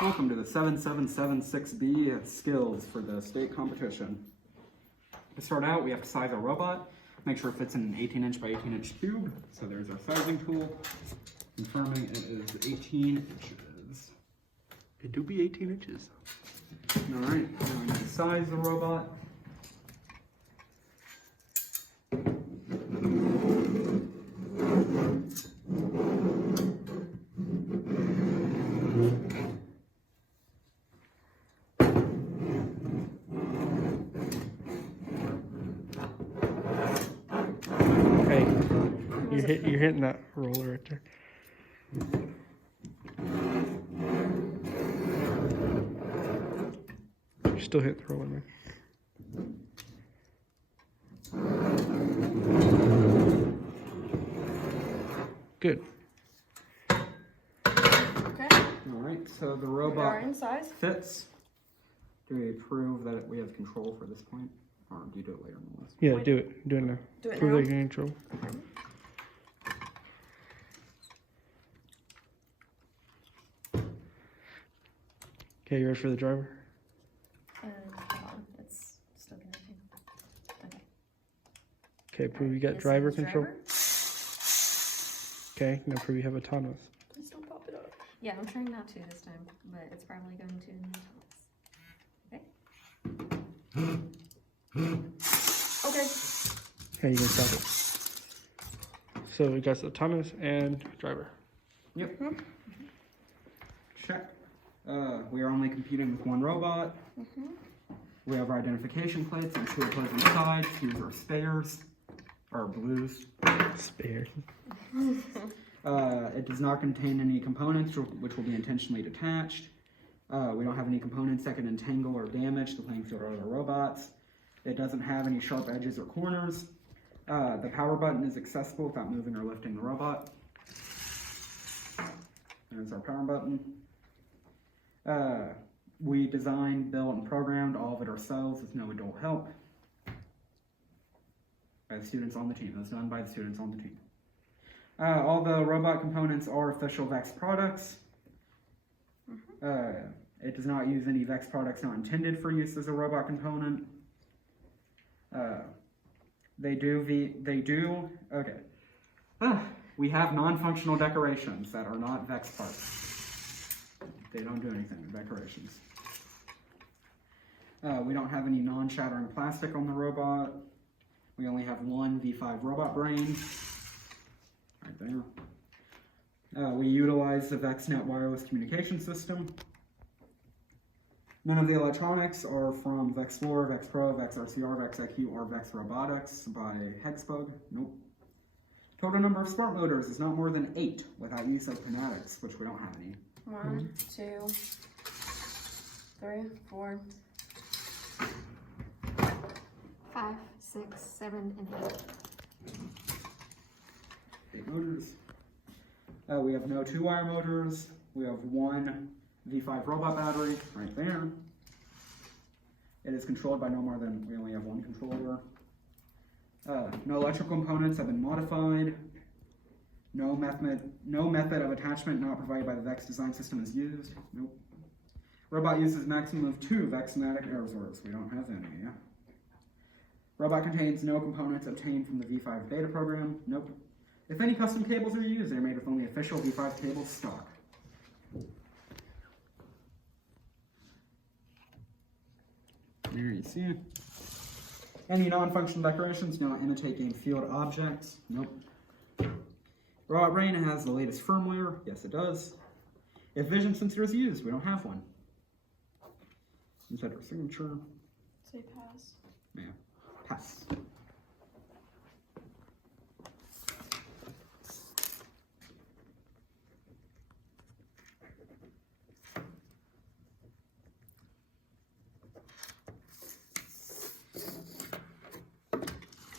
Welcome to the 7776B skills for the state competition. To start out, we have to size our robot, make sure it fits in an 18-inch by 18-inch cube. So there's our sizing tool, confirming it is 18 inches. It do be 18 inches. All right, now we need to size the robot. You're hitting that roller right there. You're still hitting the roller, man. Good. Okay. All right, so the We robot are in size. fits. Do we prove that we have control for this point? Or do you do it later on the list? Yeah, Wait. do it. Do it now. Do it Prove now. that you're in control. Okay, you ready for the driver? Hold on, it's still connecting. Okay. Okay, prove you got Yes, driver it's control. driver. Okay, now prove you have autonomous. Please don't pop it up. Yeah, I'm trying not to this time, but it's probably going to in autonomous. Okay. Okay, you can stop it. So we got autonomous and driver. Yep. Check. We are only competing with one robot. We have our identification plates on two opposing sides. These are spares, or blues. Spare. It does not contain any components which will be intentionally detached. We don't have any components that can entangle or damage the playing field or other robots. It doesn't have any sharp edges or corners. The power button is accessible without moving or lifting the robot. There's our power button. We designed, built, and programmed all of it ourselves with no adult help. By the students on the team. It was done by the students on the team. All the robot components are official VEX products. It does not use any VEX products not intended for use as a robot component. We have non-functional decorations that are not VEX parts. They don't do anything, they're decorations. We don't have any non-shattering plastic on the robot. We only have one V5 robot brain, right there. We utilize the VEXNet wireless communication system. None of the electronics are from VEX4, VEX Pro, VEX RCR, VEX IQ, or VEX Robotics by Hexbug. Nope. Total number of smart motors is not more than 8 without use of kinetics, which we don't have any. 1, 2, 3, 4, 5, 6, 7, and 8. 8 motors. We have no 2-wire motors. We have one V5 robot battery right there. It is controlled by no more than, we only have one controller. No electrical components have been modified. No method of attachment not provided by the VEX design system is used. Nope. Robot uses maximum of 2 VEX-matic air reserves. We don't have any, yeah. Robot contains no components obtained from the V5 beta program. Nope. If any custom cables are used, they're made with only official V5 cable stock. There you see it. Any non-functional decorations do not imitate game field objects. Nope. Robot brain has the latest firmware. Yes, it does. If vision sensor is used, we don't have one. Insert our signature. Say pass. Yeah, pass.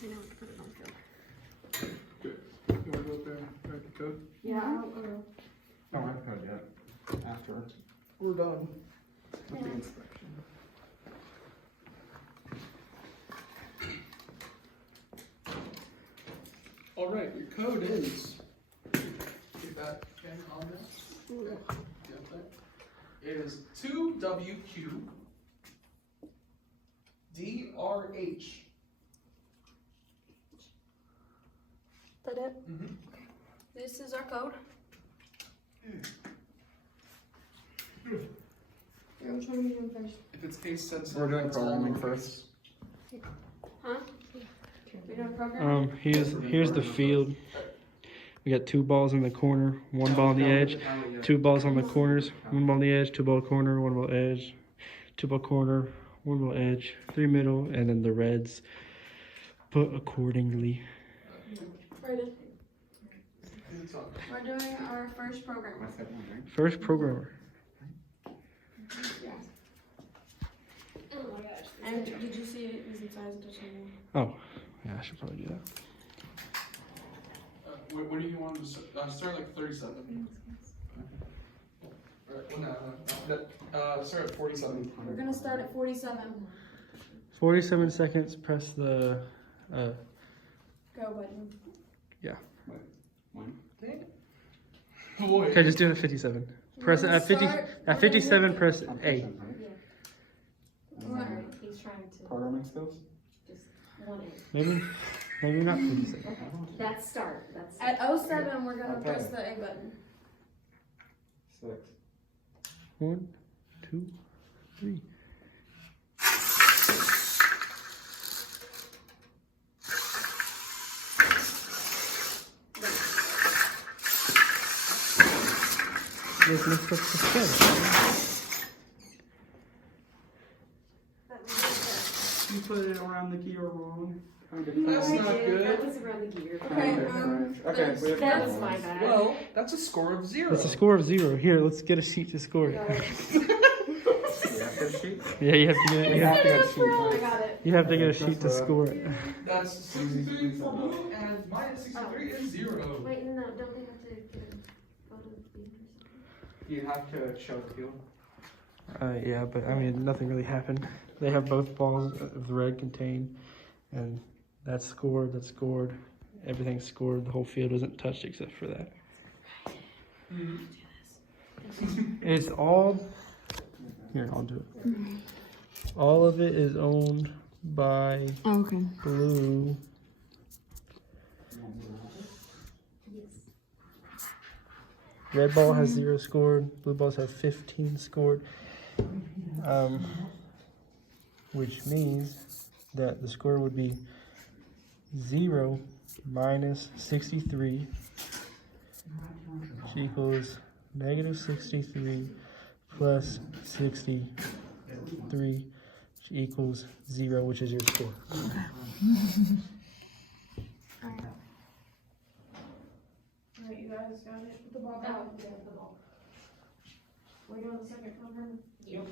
You know, put it on field. Good. You want to go up there and write the code? Yeah, No, I haven't code yet. After we're done with the inspection. All right, your code is. Get that pen on there. Yeah. Got that. is 2WQ DRH. That it? Mm-hmm. This is our code. Yeah, which one are we doing first? If it's case sensitive, We're doing it's all programming lowercase. first. Huh? We doing program? Here's the field. We got 2 balls in the corner, 1 ball on the edge, 2 balls on the corners, 1 ball on the edge, 2 ball corner, 1 ball edge, 2 ball corner, 1 ball edge, 3 middle, and then the reds put accordingly. Right in. We're doing our first program. First programmer. Yeah. Oh my gosh. And did you see it was in size of touching? Oh, yeah, I should probably do that. When do you want to start like 37? Alright, well, no. Start at 47. We're gonna start at 47. 47 seconds, press the, Go button. One. Boy. okay, just do it at 57. Press it at 50, at 57, press A. Alright. He's trying to Programming skills? just one in. Maybe not 57. That's start. That's At 07, we're gonna press the A button. 6. 1, 2, 3. Just mixed up the steps. You put it around the gear wrong. That's not good. That was around the gear. Okay, Okay, we have That was my bad. Well, that's a score of 0. It's a score of 0. Here, let's get a sheet to score it. You have to sheet? Yeah, you have to get You have to get a I sheet. got it. you have to get a sheet to score it. That's 63 for blue, and minus 63 is 0. Wait, no, don't they have to get a photo of the intersection? You have to show the field. Yeah, but I mean, nothing really happened. They have both balls of the red contained, and that's scored, everything's scored. The whole field wasn't touched except for that. It's all, here, I'll do it. All of it is owned by Okay. blue. Red ball has 0 scored, blue balls have 15 scored. Which means that the score would be 0 minus 63, which equals negative 63 plus 63, which equals 0, which is your score. Alright, you guys got it? Put the ball back. Oh, yeah, the ball. We're doing the second program. Yep.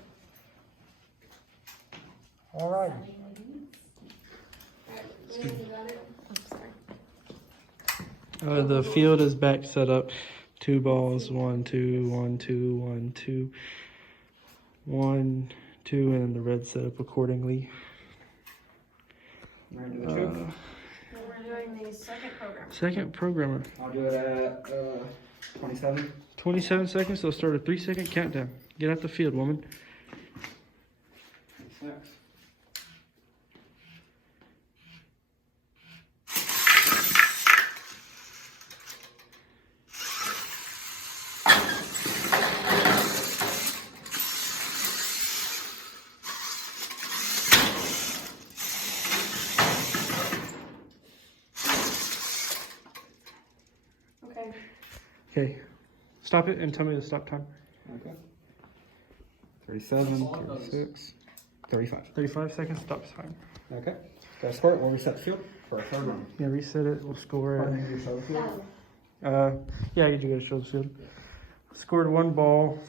All right. Alright, Lynn, you got it? I'm sorry. The field is back set up. 2 balls, 1, 2, 1, 2, 1, 2, 1, 2, and then the red set up accordingly. We're gonna do the two. And we're doing the second program. Second programmer. I'll do it at 27. 27 seconds, so start a 3-second countdown. Get out the field, woman. 6. Okay. Okay, stop it and tell me the stop time. Okay. 37, 36, 35. 35 seconds, stop time. Okay. Got a score it. We'll reset the field for our third round. Yeah, reset it, we'll score Pardon it. me, you show the field? Yeah, you do get a show the field. Scored 1 ball,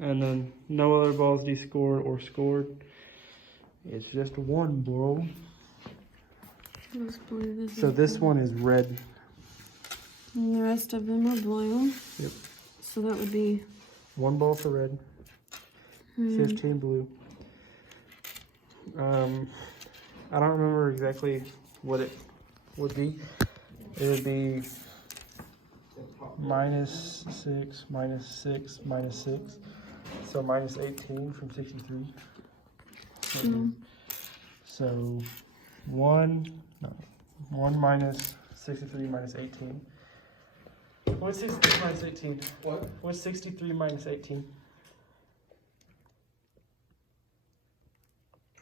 and then no other balls descored or scored. It's just 1, bro. So this one is red. And the rest of them are blue. Yep. So that would be 1 ball for red, 15 blue. I don't remember exactly what it would be. It would be -6, -6, -6, So minus 18 from 63. So 1 minus 63 minus 18. What's 63 minus 18? What? What's 63 minus 18?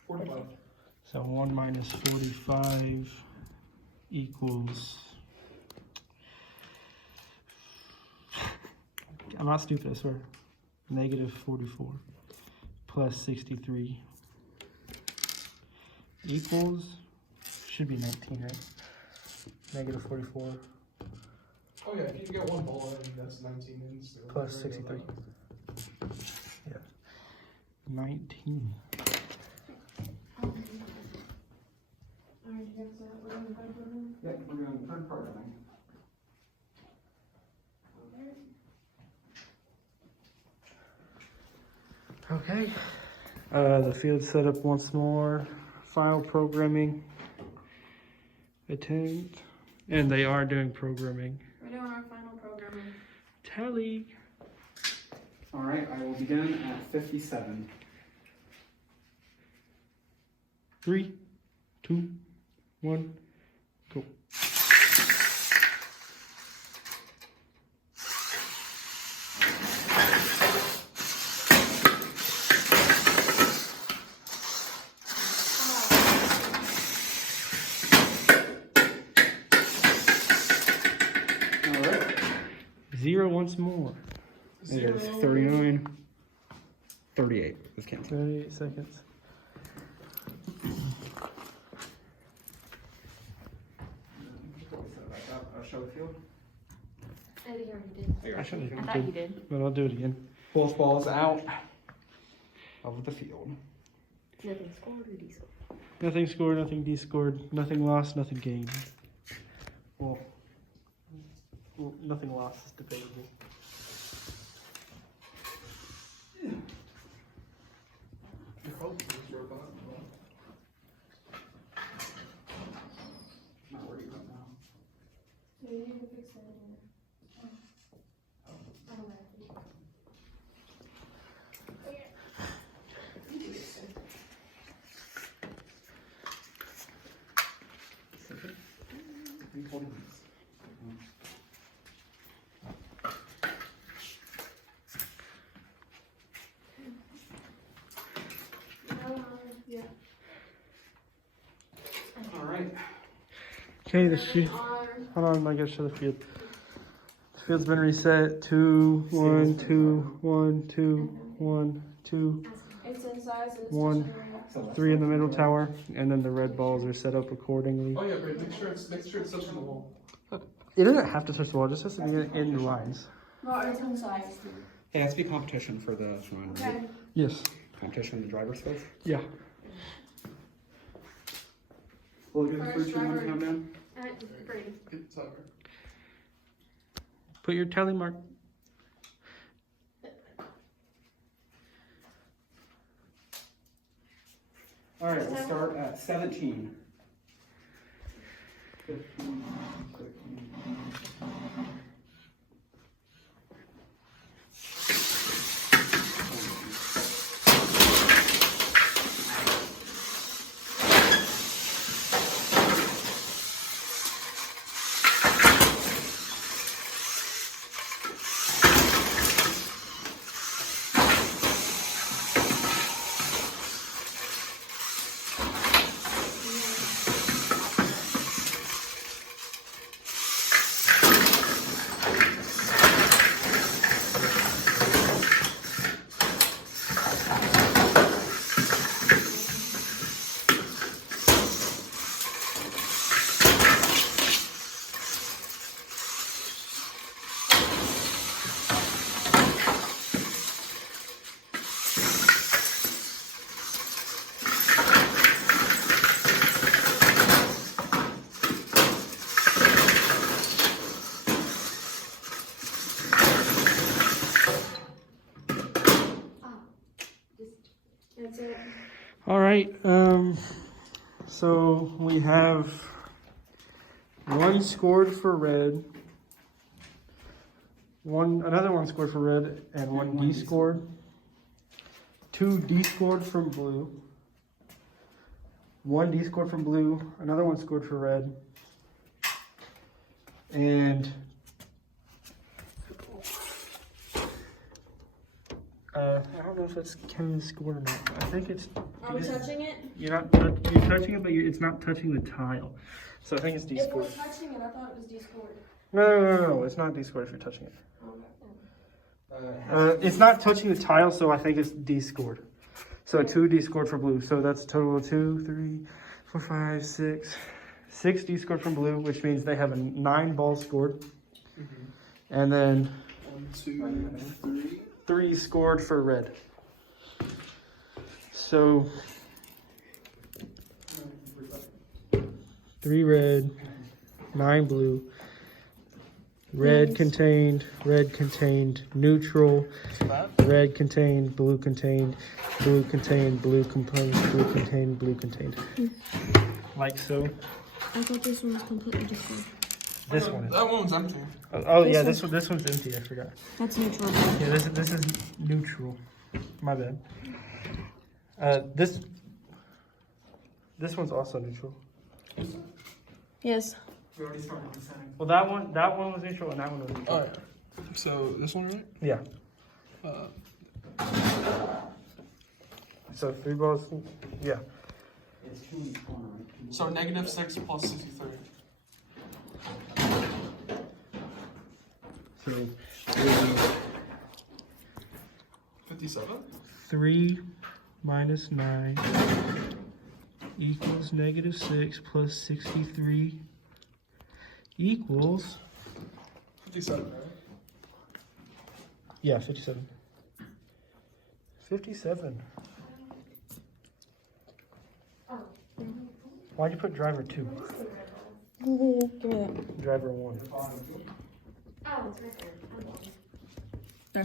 45. So 1 minus 45 equals... I'm not stupid, I swear. Negative 44 plus 63 equals... Should be 19, right? Negative 44 Oh yeah, if you can get one ball in, that's 19 in still. plus 63. Yeah. 19. Yep, we're doing the third programming. Okay. The field set up once more. File programming. Attempt. And they are doing programming. We're doing our final programming. Tally. All right, I will begin at 57. 3, 2, 1, go. All right. 0 once more. It is 39, 38. This counts. 38 seconds. Show the field. I think I already did. I should have I thought you did. but I'll do it again. Both balls out of the field. Nothing scored or diesel. Nothing scored, nothing de-scored, nothing lost, nothing gained. Well, nothing lost is debatable. Not worried about now. Yeah, you need to fix that in there. I don't know. Yeah. All right. Okay, the field. Hold on, I gotta show the field. The field's been reset. 2, 1, 2, 1, 2, 1, 2, It's in size and it's 1, touching area. 3 in the middle tower, and then the red balls are set up accordingly. Oh yeah, but make sure it's touching the wall. It doesn't have to touch the wall, it just has to be in the lines. No, it's in size. It has to be competition for the run, right? Okay. Yes. Competition in the driver's space. Yeah. Will it give First 3, 2, 1 driver. countdown? Brady. It's over. Put your tally mark. All right, we'll start at 17. 15, 16. That's it. All right. So we have 1 scored for red, another one scored for red, and 1 one de-scored. 2 D scored from blue, 1 D scored from blue, another one scored for red, and I don't know if it's counting the score or not. I think it's. Are we touching it? You're touching it, but it's not touching the tile. So I think it's D If we're scored. touching it, I thought it was D-scored. No, it's not D scored if you're touching it. Okay. It's not touching the tile, so I think it's D scored. So 2 D scored for blue. So that's a total of 2, 3, 4, 5, 6. 6 D scored from blue, which means they have a 9 balls scored. And then 1, 2, 3. 3 scored for red. So 3 red, 9 blue. Red contained, neutral, red contained, blue contained, blue contained, blue contained, blue contained, blue contained. Like so. I thought this one was completely different. This one is. That one's empty. Oh yeah, this one's empty. I forgot. That's neutral. Yeah, this is neutral. My bad. This one's also neutral. Yes. We already started the setting. Well, that one was neutral, and that one was neutral. Oh, yeah. So, this one, right? Yeah. So 3 balls. Yeah. It's 2 in each corner, right? So, -6 plus 63. So 57? 3 minus 9 equals -6 plus 63 equals 57, right? yeah 57. 57. Why'd you put driver 2? Give me that. Driver 1. Oh, it's right there. There.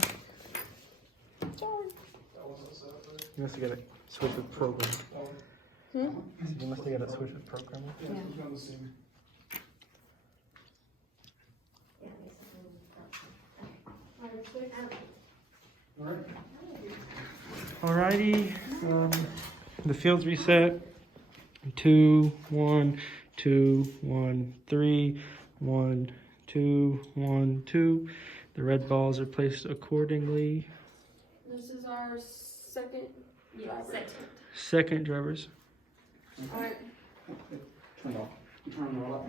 You must have got it switched with program. Hmm? You must have got it switched with program. Yeah, it's on the same. Alrighty, the field's reset. 2, 1, 2, 1, 3, 1, 2, 1, 2. The red balls are placed accordingly. This is our second driver. Second drivers. Alright. Turn it off. You turn it off.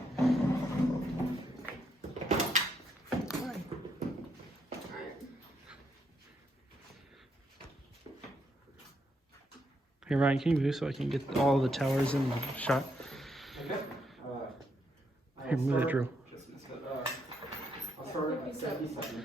Alright. Hey Ryan, can you move so I can get all the towers in the shot? Okay. Here, move that drill. I'll start at 77.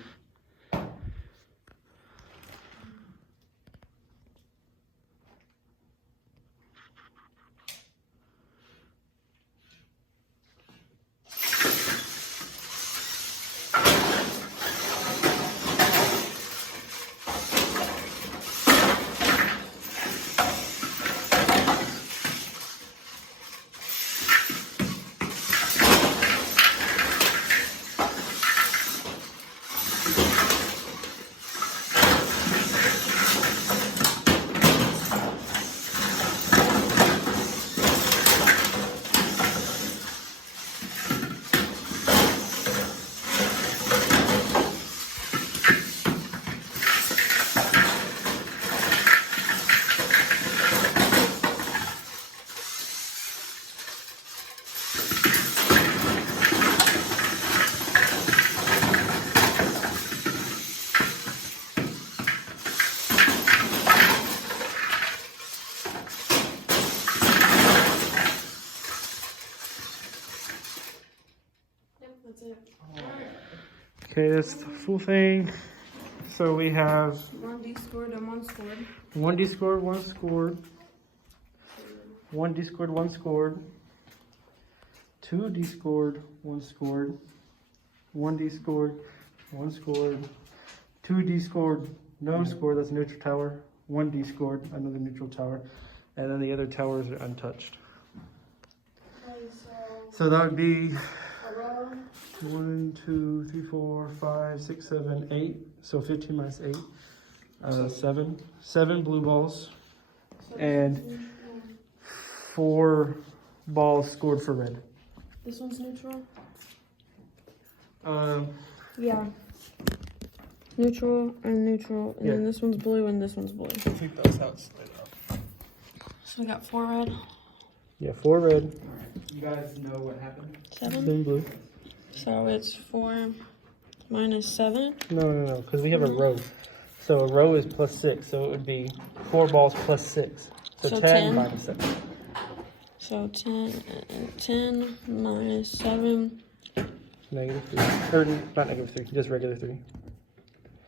That's it. Okay, that's the full thing. So we have 1 D scored and 1 scored. 1 D scored, 1 scored. 1 D scored, 1 scored. 2 D scored, 1 scored. 1 D scored, 1 scored. 2 D scored, no score, that's neutral tower. 1 D scored, another neutral tower. And then the other towers are untouched. Okay, So that would be a row. 1, 2, 3, 4, 5, 6, 7, 8. So 15 minus 8. Seven blue balls. And 4 balls scored for red. This one's neutral? Um, Yeah. Neutral and neutral, and then this one's blue and this one's blue. I think that's how it's laid out. So we got 4 red, Yeah, 4 red, Alright, you guys know what happened? 7. 7 blue. So it's 4 minus 7. No, because we have a row. So a row is plus 6, so it would be 4 balls plus 6. So, So 10 10. minus 7. So 10 minus 7 Negative 3. Or not negative 3, just regular 3.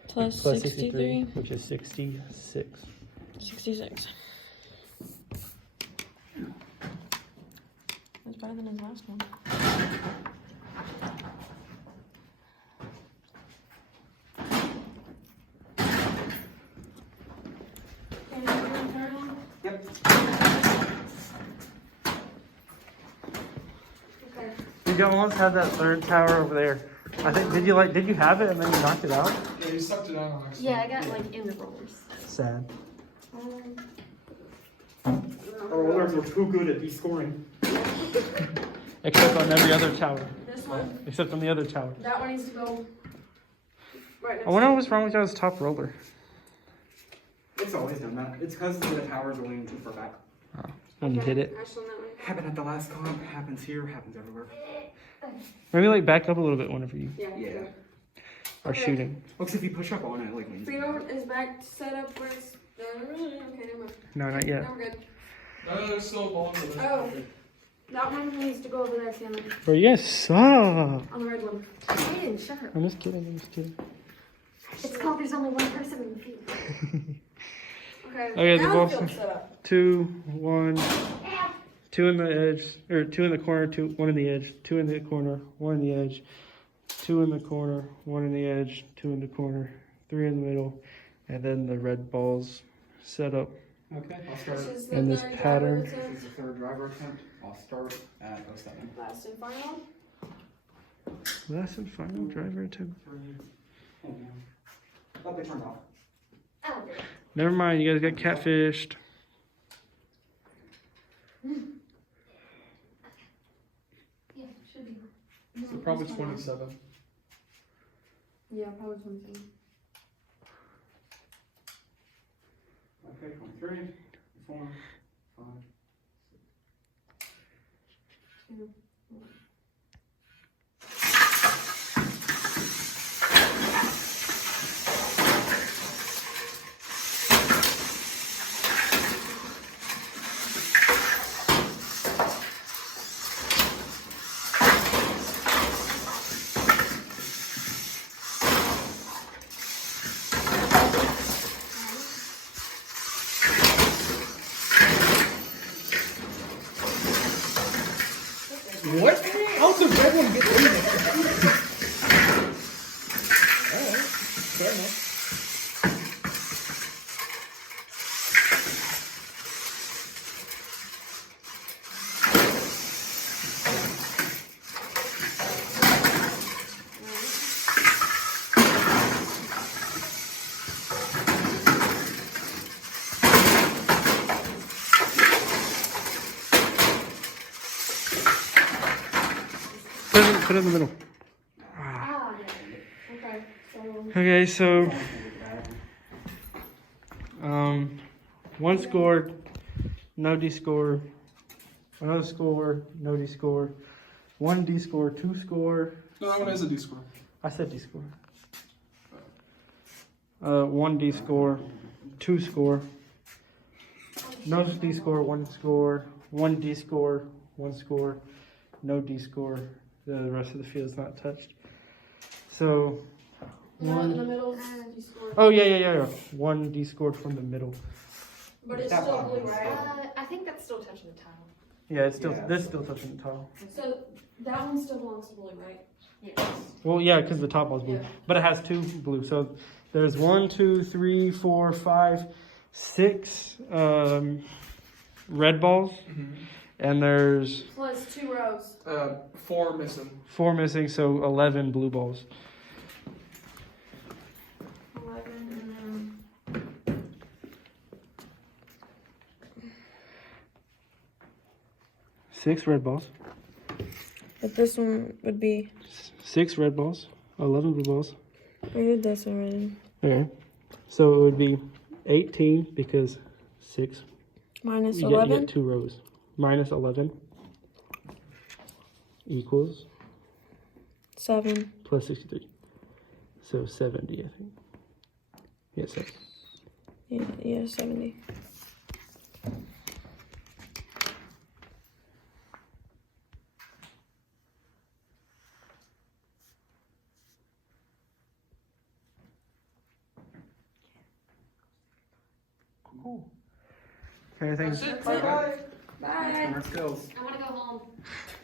plus Plus 63. which is 66. 66. That's better than his last one. Yep. You don't almost have that third tower over there. I think, did you have it and then you knocked it out? Yeah, you sucked it out on accident. Yeah, I got like in the rollers. Sad. Our rollers were too good at descoring. Except on every other tower. This one, Except on the other tower. that one needs to go right next I wonder what's wrong with y'all's top roller. It's always done that. It's because the towers are leaning too far back. When you hit it. Actually, that way. Happened at the last comp, happens here, happens everywhere. Maybe like back up a little bit whenever you Yeah. Yeah. are shooting. Looks if you push up on it, like leans. Freon is back set up where it's. Okay, never mind. No, not yet. Now we're good. No, there's still a ball in there. Oh. That one needs to go over there, Cameron. Bro, you guys suck. On the red one. Hey, shut up. I'm just kidding. It's called there's only one person in the field. Okay. Okay, the now ball's the field's set up. 2, 1, 2 in the edge, or 2 in the corner, 1 in the edge, 2 in the corner, 1 in the edge, 2 in the corner, 1 in the edge, 2 in the corner, 3 in the middle, and then the red balls set up. Okay, I'll start. This is the In this third pattern. This is the third driver attempt. I'll start at 07. Last and final. Last and final driver attempt. Oh, no. Oh, they turned off. Oh, Never mind, you guys got catfished. yeah, should be. So probably 27. Yeah, probably 27. Okay, 23, 4, 5. What? How'd the red one get in there? Alright, fair enough. Put it in the middle. Ah, yeah. Okay, so. Okay, so 1 scored, no D score, another score, no D score, 1 D score, 2 score. No, that one has a D score. I said D score. 1 D score, 2 score, no D score, 1 score, 1 D score, 1 score, no D score. The rest of the field is not touched. So, No, in the middle, you scored. oh yeah. 1 D scored from the middle. But it's That still one. blue, right? I think that's still touching the tile. Yeah, it's still Yeah. this still touching the tile. So that one still belongs to blue, right? Yes. Well, yeah, because the top ball's blue, Yeah. but it has 2 blue. So there's 1, 2, 3, 4, 5, 6 red balls, and there's Plus 2 rows. 4 missing. 4 missing, so 11 blue balls. 11 and then 6 red balls. But this one would be. 6 red balls. 11 blue balls. I did this already. Okay. So it would be 18 because 6. Minus You 11. get 2 rows. Minus 11 equals 7. plus 63. So 70, I think. Yes, sir. Yeah, 70. Cool. Okay, thanks. That's it. Bye-bye. Bye. On our skills. I wanna go home.